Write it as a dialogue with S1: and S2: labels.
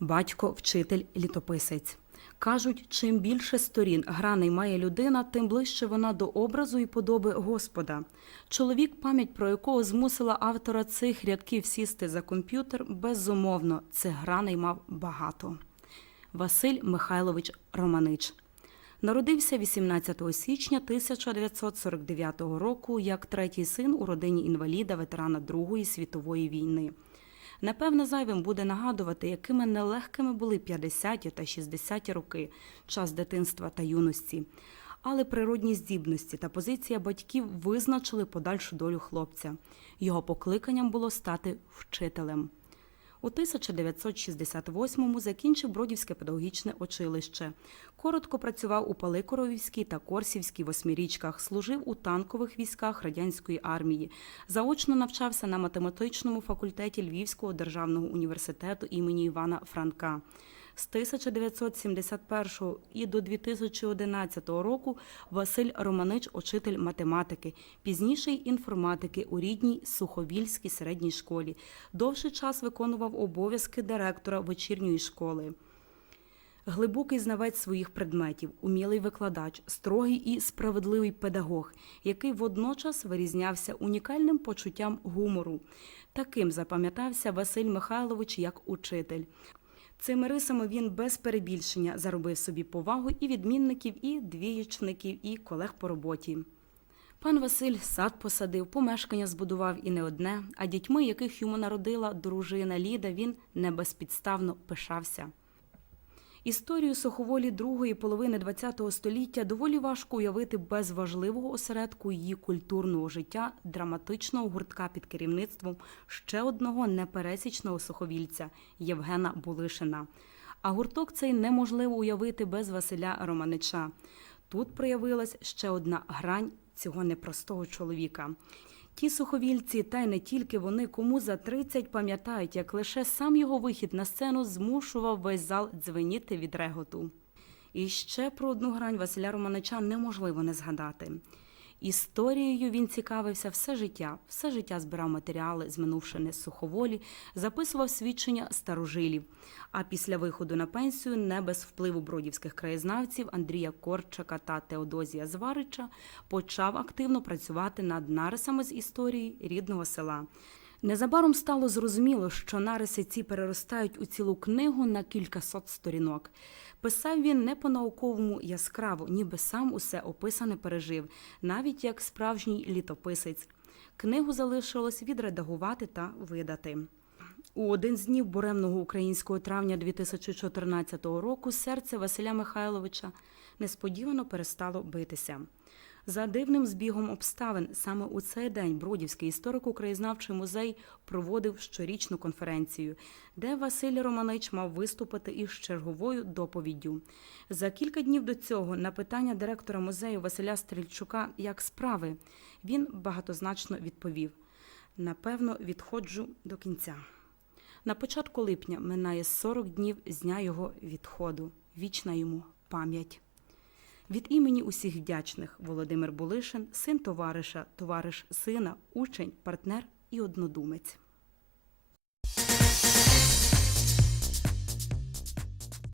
S1: батько, вчитель, літописець. Кажуть, чим більше сторін граней має людина, тим ближче вона до образу і подоби Господа. Чоловік, пам'ять про якого змусила автора цих рядків сісти за комп'ютер, безумовно, цих граней мав багато. Василь Михайлович Романич. Народився 18 січня 1949 року як третій син у родині інваліда, ветерана Другої світової війни. Напевне, зайвим буде нагадувати, якими нелегкими були 50-ті та 60-ті роки, час дитинства та юності. Але природні здібності та позиція батьків визначили подальшу долю хлопця. Його покликанням було стати вчителем. У 1968-му закінчив Бродівське педагогічне училище. Коротко працював у Паликоровівській та Корсівській восьмирічках, служив у танкових військах радянської армії. Заочно навчався на математичному факультеті Львівського державного університету імені Івана Франка. З 1971 і до 2011 року Василь Романич – учитель математики, пізніше й інформатики у рідній Суховільській середній школі. Довший час виконував обов'язки директора вечірньої школи. Глибокий знавець своїх предметів, умілий викладач, строгий і справедливий педагог, який водночас вирізнявся унікальним почуттям гумору. Таким запам'ятався Василь Михайлович як учитель. Цими рисами він без перебільшення заробив собі повагу і відмінників, і двієчників, і колег по роботі. Пан Василь сад посадив, помешкання збудував і не одне, а дітьми, яких йому народила дружина Ліда, він не безпідставно пишався. Історію суховолі другої половини ХХ століття доволі важко уявити без важливого осередку її культурного життя, драматичного гуртка під керівництвом ще одного непересічного суховільця Євгена Булишина. А гурток цей неможливо уявити без Василя Романича. Тут проявилась ще одна грань цього непростого чоловіка. Ті суховільці, та й не тільки вони, кому за 30 пам'ятають, як лише сам його вихід на сцену змушував весь зал дзвеніти від реготу. І ще про одну грань Василя Романича неможливо не згадати. Історією він цікавився все життя, все життя збирав матеріали з минувшини суховолі, записував свідчення старожилів. А після виходу на пенсію, не без впливу бродівських краєзнавців Андрія Корчака та Теодозія Зварича, почав активно працювати над нарисами з історії рідного села. Незабаром стало зрозуміло, що нариси ці переростають у цілу книгу на кількасот сторінок. Писав він не по-науковому яскраво, ніби сам усе описане пережив, навіть як справжній літописець. Книгу залишилось відредагувати та видати. У один з днів буремного українського травня 2014 року серце Василя Михайловича несподівано перестало битися. За дивним збігом обставин саме у цей день Бродівський історико-краєзнавчий музей проводив щорічну конференцію, де Василь Романич мав виступити із черговою доповіддю. За кілька днів до цього на питання директора музею Василя Стрільчука як справи він багатозначно відповів: напевно, відходжу до кінця. На початку липня минає 40 днів з дня його відходу. Вічна йому пам'ять. Від імені усіх вдячних Володимир Булишин, син товариша, товариш сина, учень, партнер і однодумець.